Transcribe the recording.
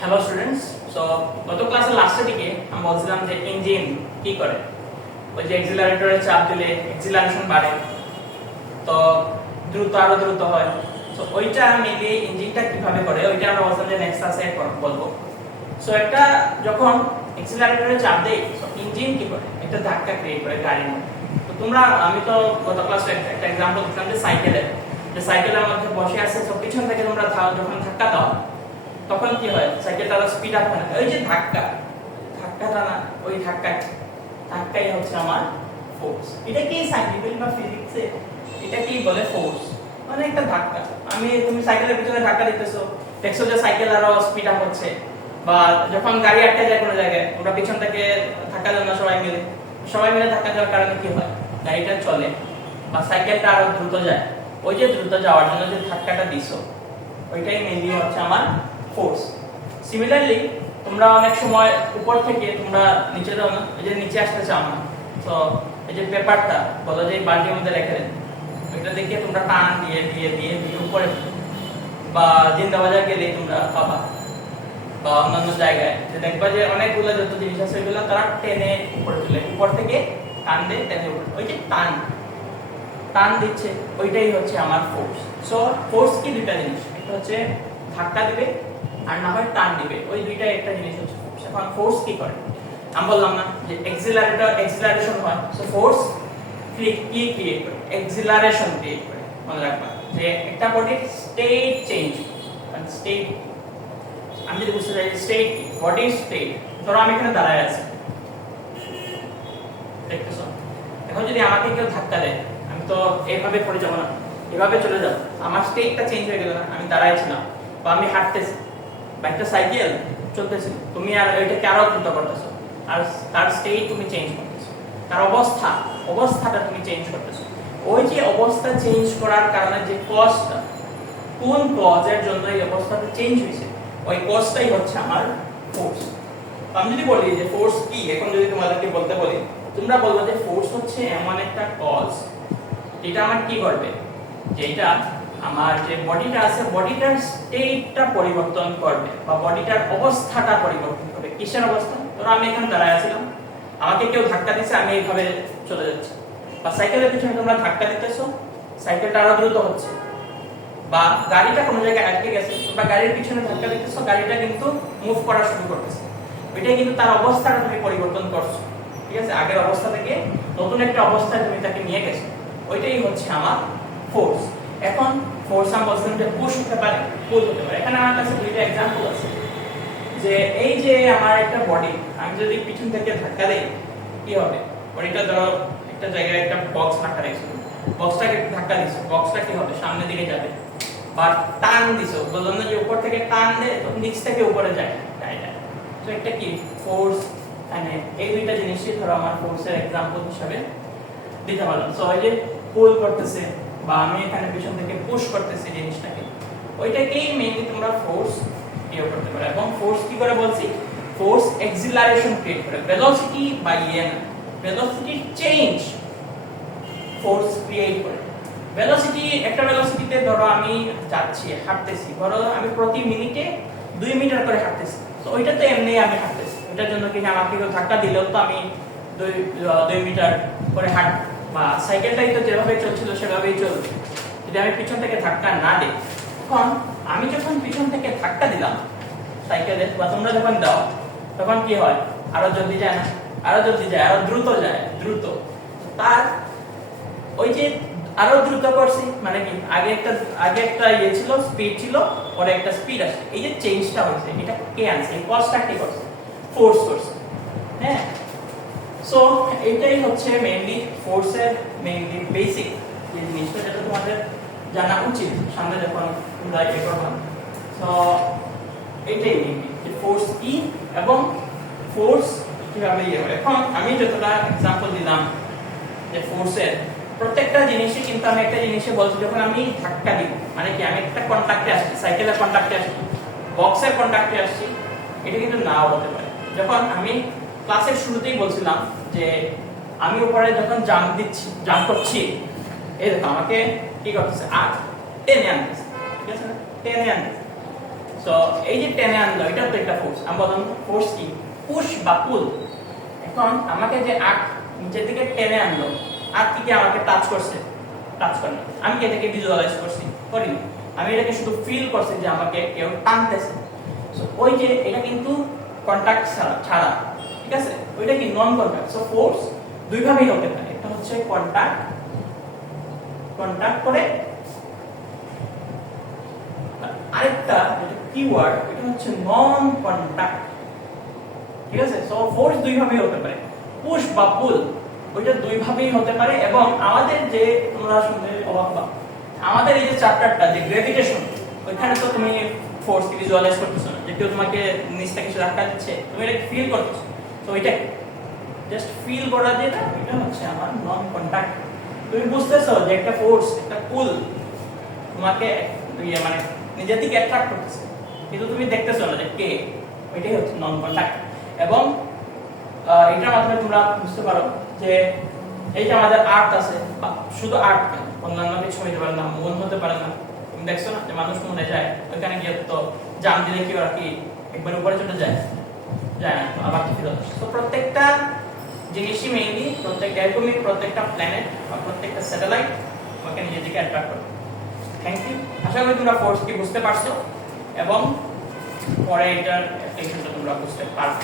Hello students. So গত ক্লাসের লাস্টের দিকে আমি বলছিলাম যে ইঞ্জিন কি করে, ওই যে অ্যাক্সিলারেটরে চাপ দিলে অ্যাক্সিলারেশন বাড়ে, তো আরো দ্রুত হয়। সো ওইটা মেনলি ইঞ্জিনটা কিভাবে করে ওইটা আমরা বলছিলাম যে নেক্সট ক্লাসে বলবো। সো একটা যখন অ্যাক্সিলারেটরে চাপ দেই, সো ইঞ্জিন কি করে, একটা ধাক্কা ক্রিয়েট করে গাড়ির মধ্যে। তো তোমরা, আমি তো গত ক্লাসে একটা एग्जांपल দিলাম যে সাইকেলের মধ্যে বসে আছে, সো পিছন থেকে তোমরা যখন ধাক্কা দাও তখন কি হয়, সাইকেলটা আরো স্পিড আপ হয়। ওই যে ধাক্কাটা না, ওই ধাক্কাই হচ্ছে আমার ফোর্স। এটা কি সাইন্টিফিক বা ফিজিক্সে এটা কি বলে ফোর্স, মানে একটা ধাক্কা। তুমি সাইকেলের পিছনে ধাক্কা দিতেছো, দেখছো যে সাইকেল আরো স্পিড আপ হচ্ছে। বা যখন গাড়ি আটকে যায় কোনো জায়গায়, তোমরা পিছন থেকে ধাক্কা দাও না, সবাই মিলে ধাক্কা দেওয়ার কারণে কি হয়, গাড়িটা চলে বা সাইকেলটা আরো দ্রুত যায়। ওই যে দ্রুত যাওয়ার জন্য যে ধাক্কাটা দিছো, ওইটাই মেইনলি হচ্ছে আমার ফোর্স। সিমিলারলি তোমরা অনেক সময় উপর থেকে তোমরা নিচে দাও না, এই যে নিচে আসতে চাও না, তো এই যে পেপারটা বলো যে বালতির মধ্যে রেখে দেন, ওইটা দেখে তোমরা টান দিয়ে দিয়ে দিয়ে দিয়ে উপরে, বা জিন্দাবাজার গেলে তোমরা পাবা বা অন্যান্য জায়গায় যে দেখবা যে অনেকগুলো যত জিনিস আছে ওইগুলো তারা টেনে উপরে তুলে, উপর থেকে টান দিয়ে টেনে উপরে, ওই যে টান দিচ্ছে, ওইটাই হচ্ছে আমার ফোর্স। সো ফোর্স কি দুইটা জিনিস, একটা হচ্ছে ধাক্কা দিবে আর না হয় টান দিবে, ওই দুইটাই একটা জিনিস হচ্ছে ফোর্স। এখন ফোর্স কি করে, আমি বললাম না যে এক্সিলারেশন হয়, সো ফোর্স কি ক্রিয়েট করে, এক্সিলারেশন ক্রিয়েট করে। মনে রাখবা যে একটা বডির স্টেট চেঞ্জ, স্টেট আমি যদি বুঝতে চাই স্টেট কি, বডি স্টেট। ধরো আমি এখানে দাঁড়ায় আছি, দেখতেছো, এখন যদি আমাকে কেউ ধাক্কা দেয়, আমি তো এইভাবে পড়ে যাবো না, এভাবে চলে যাব, আমার স্টেটটা চেঞ্জ হয়ে গেল না। আমি দাঁড়ায় ছিলাম বা আমি হাঁটতেছি বা একটা সাইকেল চলতেছিল, তুমি আর ওইটাকে আরো দ্রুত করতেছো, আর তার স্টেট তুমি চেঞ্জ করতেছো, তার অবস্থাটা তুমি চেঞ্জ করতেছো। ওই যে অবস্থা চেঞ্জ করার কারণে যে কজটা, কোন কজের জন্য এই অবস্থাটা চেঞ্জ হয়েছে, ওই কজটাই হচ্ছে আমার ফোর্স। আমি যদি বলি যে ফোর্স কি, এখন যদি তোমাদেরকে বলতে বলি, তোমরা বলবে যে ফোর্স হচ্ছে এমন একটা কজ যেটা আমার কি করবে, যেটা আমার যে বডিটা আছে বডিটার স্টেটটা পরিবর্তন করবে বা বডিটার অবস্থাটা পরিবর্তন করবে। কিসের অবস্থা? ধরো আমি এখানে দাঁড়ায় আছিলাম, আমাকে কেউ ধাক্কা দিচ্ছে, আমি এইভাবে চলে যাচ্ছি, বা সাইকেলের পিছনে তোমরা ধাক্কা দিতেছো, সাইকেলটা আরো দ্রুত হচ্ছে, বা গাড়িটা কোনো জায়গায় আটকে গেছে, তোমরা গাড়ির পিছনে ধাক্কা দিতেছো, গাড়িটা কিন্তু মুভ করা শুরু করতেছে। ওইটাই কিন্তু তার অবস্থাটা তুমি পরিবর্তন করছো, ঠিক আছে? আগের অবস্থা থেকে নতুন একটা অবস্থায় তুমি তাকে নিয়ে গেছো, ওইটাই হচ্ছে আমার ফোর্স। এখন ফোর্স আমি বলছিলাম যে পুশ হতে পারে, পুল হতে পারে। এখানে আমার কাছে দুইটা एग्जांपल আছে, যে এই যে আমার একটা বডি, আমি যদি পিছন থেকে ধাক্কা দেই কি হবে, বডিটা ধরো একটা জায়গায় একটা বক্স রাখা রয়েছে, বক্সটাকে ধাক্কা দিছো, বক্সটা কি হবে, সামনের দিকে যাবে। বা টান দিছো, বললাম না যে উপর থেকে টান দে তো নিচ থেকে উপরে যায় গাড়িটা, তো এটা কি ফোর্স। মানে এই দুইটা জিনিসই ধরো আমার ফোর্সের एग्जांपल হিসেবে দিতে পারলাম। সো এই যে পুল করতেছে বা আমি এখানে পিছন থেকে পুশ করতেছি জিনিসটাকে, ওইটাকেই মেইনলি তোমরা ফোর্স ইয়ে করতে পারো। এবং ফোর্স কি করে বলছি, ফোর্স এক্সিলারেশন ক্রিয়েট করে, ভেলোসিটি বা ভেলোসিটি চেঞ্জ ফোর্স ক্রিয়েট করে। একটা ভেলোসিটিতে ধরো আমি যাচ্ছি, হাঁটতেছি, ধরো আমি প্রতি মিনিটে 2 মিটার করে হাঁটতেছি, তো ওইটা তো এমনি আমি হাঁটতেছি, ওইটার জন্য কি আমাকে কেউ ধাক্কা দিলেও তো আমি 2 মিটার করে হাঁট, বা সাইকেলটাই তো যেভাবে চলছিল সেভাবেই চলবে যদি আমি পিছন থেকে ধাক্কা না দিই। এখন আমি যখন পিছন থেকে ধাক্কা দিলাম সাইকেলে, বা তোমরা যখন দাও, তখন কি হয়, আরো জলদি যায় না, আরো জলদি যায়, আরো দ্রুত যায়, তার ওই যে আরো দ্রুত করছি মানে কি, আগে একটা ইয়ে ছিল, স্পিড ছিল, পরে একটা স্পিড আসছে, এই যে চেঞ্জটা হয়েছে, এটা কে আনছে, এই কজটা কে করছে, ফোর্স করছে। হ্যাঁ, সো এটাই হচ্ছে মেইনলি ফোর্সের মেইনলি বেসিক যে জিনিসটা, যেটা তোমাদের জানা উচিত সামনে যখন তোমরা ইয়ে করবে। সো এটাই মেইনলি যে ফোর্স কি এবং ফোর্স কিভাবে ইয়ে হয়। এখন আমি যতটা एग्जांपल দিলাম যে ফোর্সের প্রত্যেকটা জিনিসই, কিন্তু আমি একটা জিনিসে বলছি, যখন আমি ধাক্কা দিব মানে কি, আমি একটা কন্টাক্টে আসছি, সাইকেলের কন্টাক্টে আসছি, বক্সের কন্টাক্টে আসছি, এটা কিন্তু নাও হতে পারে। যখন আমি ক্লাসের শুরুতেই বলছিলাম যে আমি উপরে যখন জাম্প করছি, এই দেখো আমাকে কি করতেছে, আর টেনে আনতেছে, ঠিক আছে, টেনে আনতেছে, সো এই যে টেনে আনলো, এটা তো একটা ফোর্স। আমি বললাম ফোর্স কি, পুশ বা পুল। এখন আমাকে যে আর্ট নিচের দিকে টেনে আনলো, আর্ট কি আমাকে টাচ করছে? টাচ করে না। আমি কি এটাকে ভিজুয়ালাইজ করছি? করিনি। আমি এটাকে শুধু ফিল করছি যে আমাকে কেউ টানতেছে। সো ওই যে এটা কিন্তু কন্টাক্ট ছাড়া, ঠিক আছে? ওইটা কি নন কন্টাক্ট। সো ফোর্স দুই ভাবেই হতে পারে। একটা হচ্ছে কন্টাক্ট, কন্টাক্ট করে, আরেকটা যেটা কিওয়ার্ড, এটা হচ্ছে নন কন্টাক্ট, ঠিক আছে? সো ফোর্স দুই ভাবেই হতে পারে, পুশ বা পুল, ওইটা দুই ভাবেই হতে পারে। এবং আমাদের যে, তোমরা শুনলে অবাক হবা, আমাদের এই যে চ্যাপ্টারটা যে গ্র্যাভিটেশন, ওইখানে তো তুমি ফোর্স কি ভিজুয়ালাইজ করতেছো না, যে কেউ তোমাকে নিচে কিছু ধাক্কা দিচ্ছে, তুমি এটা ফিল করতেছো। তো এটা জাস্ট ফিল করা, যেটা এটা হচ্ছে আমার নন কন্টাক্ট। তুমি বুঝতেছো যে একটা ফোর্স, একটা পুল তোমাকে মানে নিজের দিকে অ্যাট্রাক্ট করতেছে, কিন্তু তুমি দেখতেছো না যে কে, ওইটাই হচ্ছে নন কন্টাক্ট। এবং এটার মাধ্যমে তোমরা বুঝতে পারো যে এই যে আমাদের আর্ট আছে, শুধু আর্ট না, অন্যান্য কিছু হতে পারে না, মন হতে পারে না। তুমি দেখছো না যে মানুষ মনে যায়, ওইখানে গিয়ে তো জাম দিলে কি ওরা কি একবার উপরে চলে যায়? যায় না, আবার তো ফিরে আসে। তো প্রত্যেকটা জিনিসই মেইনলি, প্রত্যেকটা এটমি, প্রত্যেকটা প্ল্যানেট বা প্রত্যেকটা স্যাটেলাইট তোমাকে নিজের দিকে অ্যাট্রাক্ট করে। Thank you. আশা করি তোমরা ফোর্স কি বুঝতে পারছো এবং পরে এটার অ্যাপ্লিকেশনটা তোমরা বুঝতে পারবে।